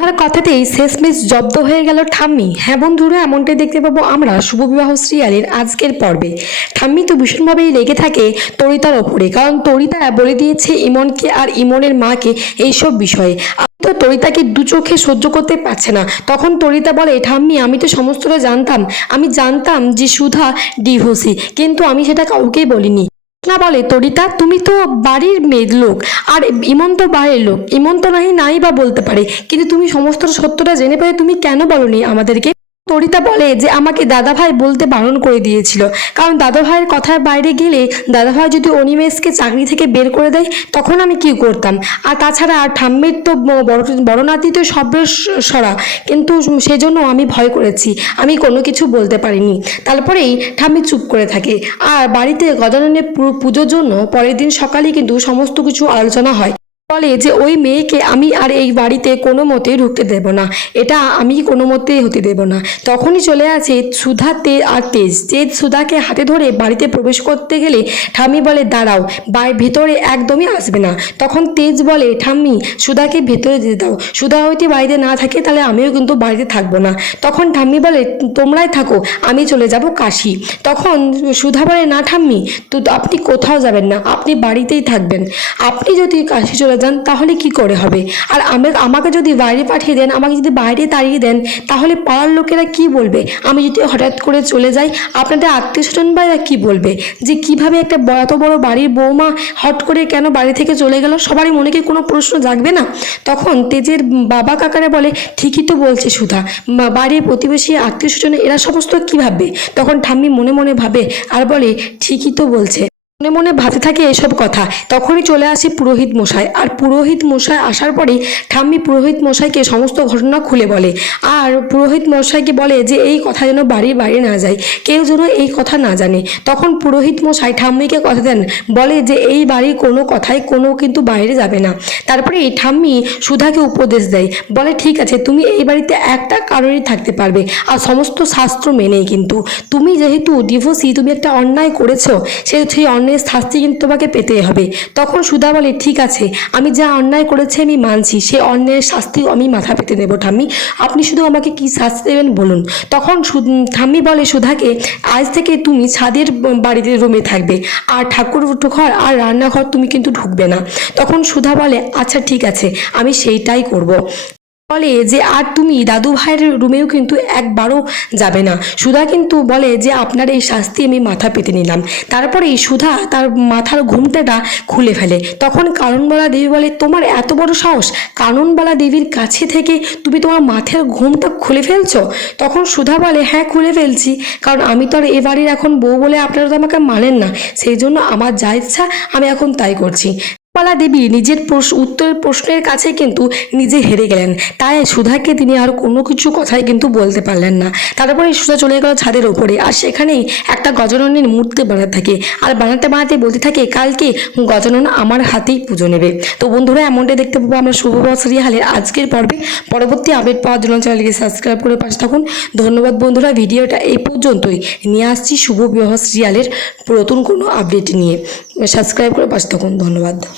সুধার কথাতেই শেষমেশ জব্দ হয়ে গেল ঠাম্মি। হ্যাঁ বন্ধুরা, এমনটাই দেখতে পাবো আমরা শুভ বিবাহ সিরিয়ালের আজকের পর্বে। ঠাম্মি তো ভীষণভাবেই লেগে থাকে তরিতার ওপরে, কারণ তরিতা বলে দিয়েছে ইমনকে আর ইমনের মাকে এইসব বিষয়ে। তো তরিতাকে দু চোখে সহ্য করতে পারছে না। তখন তরিতা বলে, ঠাম্মি, আমি তো সমস্তটা জানতাম। আমি জানতাম যে সুধা ডিভোর্সি, কিন্তু আমি সেটা কাউকেই বলিনি। না বলে, তরিতা, তুমি তো বাড়ির মেয়ের লোক, আর ইমন তো বাইরের লোক। ইমন তো নাহি নাই বা বলতে পারে, কিন্তু তুমি সমস্ত সত্যটা জেনে পেয়ে তুমি কেন বলনি আমাদেরকে? তরিতা বলে যে, আমাকে দাদাভাই বলতে বারণ করে দিয়েছিল। কারণ দাদাভাইয়ের কথার বাইরে গেলে দাদাভাই যদি অনিমেষকে চাকরি থেকে বের করে দেয়, তখন আমি কি করতাম? আর তাছাড়া আর ঠাম্মির তো বড় নাতি তো সবের সরা। কিন্তু সেজন্য আমি ভয় করেছি। আমি কোনো কিছু বলতে পারিনি। তারপরেই ঠাম্মি চুপ করে থাকে। আর বাড়িতে গজাননের পুজোর জন্য পরের দিন সকালেই কিন্তু সমস্ত কিছু আলোচনা হয়। বলে যে, ওই মেয়েকে আমি আর এই বাড়িতে কোনো মতেই ঢুকতে দেব না। এটা আমি কোনো মতেই হতে দেব না। তখনই চলে আসে সুধা তে আর তেজ। তেজ সুধাকে হাতে ধরে বাড়িতে প্রবেশ করতে গেলে ঠাম্মি বলে, দাঁড়াও বা ভেতরে একদমই আসবে না। তখন তেজ বলে, ঠাম্মি, সুধাকে ভেতরে যেতে দাও। সুধা হয়তো বাড়িতে না থাকে, তাহলে আমিও কিন্তু বাড়িতে থাকব না। তখন ঠাম্মি বলে, তোমরাই থাকো, আমি চলে যাব কাশি। তখন সুধা বলে, না, ঠাম্মি, তো আপনি কোথাও যাবেন না, আপনি বাড়িতেই থাকবেন। আপনি যদি কাশি চলে যান তাহলে কি করে হবে? আর আমি আমাকে যদি বাইরে পাঠিয়ে দেন, আমাকে যদি বাইরে তাড়িয়ে দেন, তাহলে পাড়ার লোকেরা কি বলবে? আমি যদি হঠাৎ করে চলে যাই, আপনাদের আত্মীয় স্বজন বা কী বলবে? যে কীভাবে একটা এত বড় বাড়ির বৌমা হট করে কেন বাড়ি থেকে চলে গেল? সবারই মনে কি কোনো প্রশ্ন জাগবে না? তখন তেজের বাবা কাকারা বলে, ঠিকই তো বলছে সুধা। বাড়ির প্রতিবেশী, আত্মীয় স্বজন, এরা সমস্ত কী ভাববে? তখন ঠাম্মি মনে মনে ভাবে আর বলে, ঠিকই তো বলছে। মনে মনে ভাবতে থাকে এসব কথা। তখনই চলে আসে পুরোহিত মশাই। আর পুরোহিত মশাই আসার পরেই ঠাম্মি পুরোহিত মশাইকে সমস্ত ঘটনা খুলে বলে। আর পুরোহিত মশাইকে বলে যে, এই কথা যেন বাড়ির বাইরে না যায়। কেউ যেন এই কথা না জানে। তখন পুরোহিত মশাই ঠাম্মিকে কথা দেন। বলে যে, এই বাড়ির কোনো কথাই কোনো কিন্তু বাইরে যাবে না। তারপরে এই ঠাম্মি সুধাকে উপদেশ দেয়। বলে, ঠিক আছে, তুমি এই বাড়িতে একটা কারণেই থাকতে পারবে। আর সমস্ত শাস্ত্র মেনেই কিন্তু। তুমি যেহেতু ডিভোর্সি তুমি একটা অন্যায় করেছ, সে সেই অন্যায়ের শাস্তি কিন্তু তোমাকে পেতে হবে। তখন সুধা বলে, ঠিক আছে, আমি যা অন্যায় করেছি আমি মানছি, সে অন্যায়ের শাস্তি আমি মাথা পেতে নেব, ঠাম্মি। আপনি শুধু আমাকে কি শাস্তি দেবেন বলুন। তখন ঠাম্মি বলে, সুধাকে, আজ থেকে তুমি ছাদের বাড়িতে রুমে থাকবে। আর ঠাকুর ঘর আর রান্নাঘর তুমি কিন্তু ঢুকবে না। তখন সুধা বলে আচ্ছা ঠিক আছে, আমি সেইটাই করব। বলে যে, আর তুমি দাদু ভাইয়ের রুমেও কিন্তু একবারও যাবে না। সুধা কিন্তু বলে যে, আপনার এই শাস্তি আমি মাথা পেতে নিলাম। তারপরে সুধা তার মাথার ঘুমটাটা খুলে ফেলে। তখন কারণবালা দেবী বলে, তোমার এত বড় সাহস? কাননবালা দেবীর কাছে থেকে তুমি তোমার মাথার ঘুমটা খুলে ফেলছো? তখন সুধা বলে হ্যাঁ খুলে ফেলছি। কারণ আমি তো আর এ বাড়ির এখন বউ বলে আপনারা তো আমাকে মানেন না। সেই জন্য আমার যা ইচ্ছা আমি এখন তাই করছি। পালা দেবী নিজের উত্তরের প্রশ্নের কাছে কিন্তু নিজে হেরে গেলেন। তাই সুধাকে তিনি আর কোনো কিছু কথাই কিন্তু বলতে পারলেন না। তারপরে সুধা চলে গেল ছাদের ওপরে আর সেখানেই একটা গজননের মূর্তি বানাতে থাকে। আর বানাতে বানাতে বলতে থাকে, কালকে গজনন আমার হাতেই পুজো নেবে। তো বন্ধুরা, এমনটাই দেখতে পাবো আমরা শুভ সিরিয়ালের আজকের পর্বে। পরবর্তী আপডেট পাওয়ার জন্য চ্যানেলকে সাবস্ক্রাইব করে পাশে থাকুন। ধন্যবাদ বন্ধুরা, ভিডিওটা এই পর্যন্তই। নিয়ে আসছি শুভ বিবাহ সিরিয়ালের নতুন কোনো আপডেট নিয়ে। সাবস্ক্রাইব করে পাশে থাকুন। ধন্যবাদ।